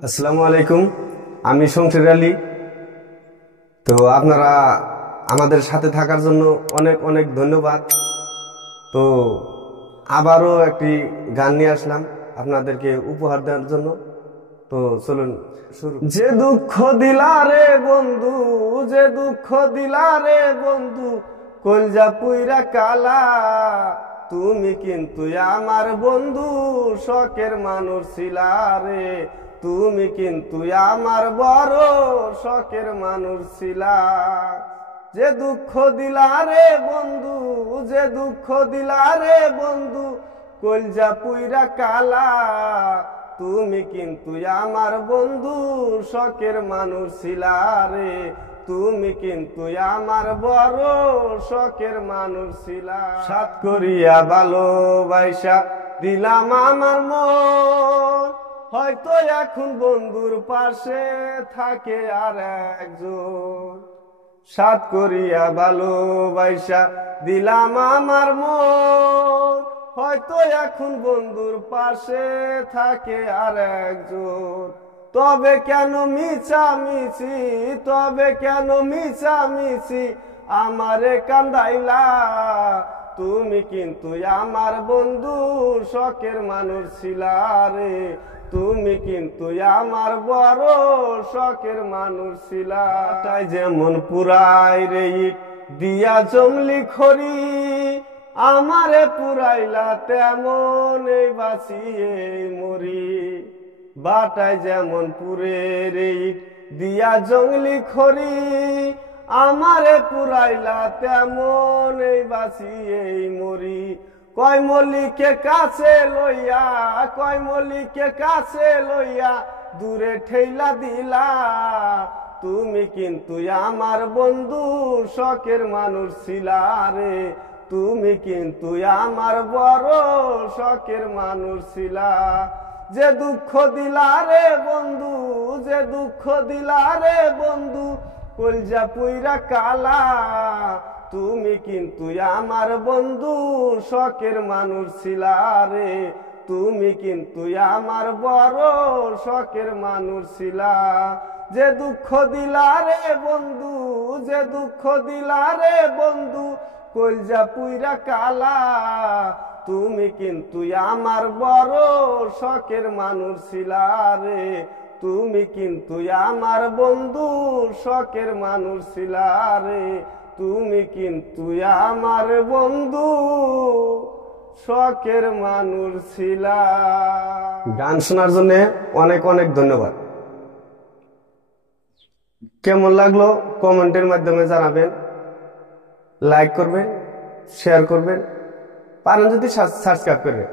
আসসালামু আলাইকুম। আমি শমশের আলী। তো আপনারা আমাদের সাথে থাকার জন্য অনেক অনেক ধন্যবাদ। তো আবারও একটি গান নিয়ে আসলাম আপনাদেরকে উপহার দেওয়ার জন্য। তো চলুন শুরু। যে দুঃখ দিলা রে বন্ধু, যে দুঃখ দিলা রে বন্ধু, কলজা পুইরা কালা। তুমি কিন্তু আমার বন্ধু, শখের মানুষ ছিলা রে। তুমি কিন্তু আমার বড় শখের মানুষ ছিলা। যে দুঃখ দিলা রে বন্ধু, যে দুঃখ দিলা রে বন্ধু, কলজা পুইরা কালা। তুমি কিন্তু আমার বন্ধু, শখের মানুষ ছিলা রে। তুমি কিন্তু আমার বড় শখের মানুষ ছিলা। সাত করিয়া ভালোবাসা দিলাম আমার মন, হয়তো এখন বন্ধুর পাশে থাকে আর একজন। সাত করিয়া ভালোবাসা দিলাম আমার মন, হয়তো এখন বন্ধুর পাশে থাকে আর একজন। তবে কেন মিছামিছি, তবে কেন মিছামিছি আমারে কান্দাইলা। তুমি কিন্তু আমার বন্ধু, শখের মানুষ ছিলা রে। তুমি কিন্তু আমার বড় শখের মানুষ ছিলা। তাই যেমন পুরাই রে ইট দিয়া জমলি খড়ি, আমারে পুরাইলা তেমন এই বাঁচিয়ে মরি। বাটায় যেমন পুরে রে ইট দিয়া জঙ্গলি খড়ি, আমারে পুরাইলা তেমন এই বাঁচিয়ে মরি। কয় মল্লিকে কাছে লইয়া, কয় মল্লিকে কাছে লইয়া দূরে ঠেলা দিলা। তুমি কিন্তু আমার বন্ধু, শখের মানুষ ছিলা রে। তুমি কিন্তু আমার বড় শখের মানুষ ছিলা। যে দুঃখ দিলা রে বন্ধু, যে দুঃখ দিলা রে বন্ধু, কলজা পুইরা কালা। তুমি কিন্তু আমার বন্ধু, শখের মানুষ ছিলা রে। তুমি কিন্তু আমার বড় শখের মানুষ ছিলা। যে দুঃখ দিলা রে বন্ধু, যে দুঃখ দিলা রে বন্ধু, কলজা পুইরা কালা। তুমি কিন্তু আমার বড় শখের মানুষ ছিলা রে। তুমি কিন্তু আমার বন্ধু, শখের মানুষ ছিলা রে। তুমি কিন্তু আমার বন্ধু, শখের মানুষ ছিলা। গান শোনার জন্য অনেক অনেক ধন্যবাদ। কেমন লাগলো কমেন্টের মাধ্যমে জানাবেন, লাইক করবেন, শেয়ার করবেন, পারেন যদি সাবস্ক্রাইব করবেন।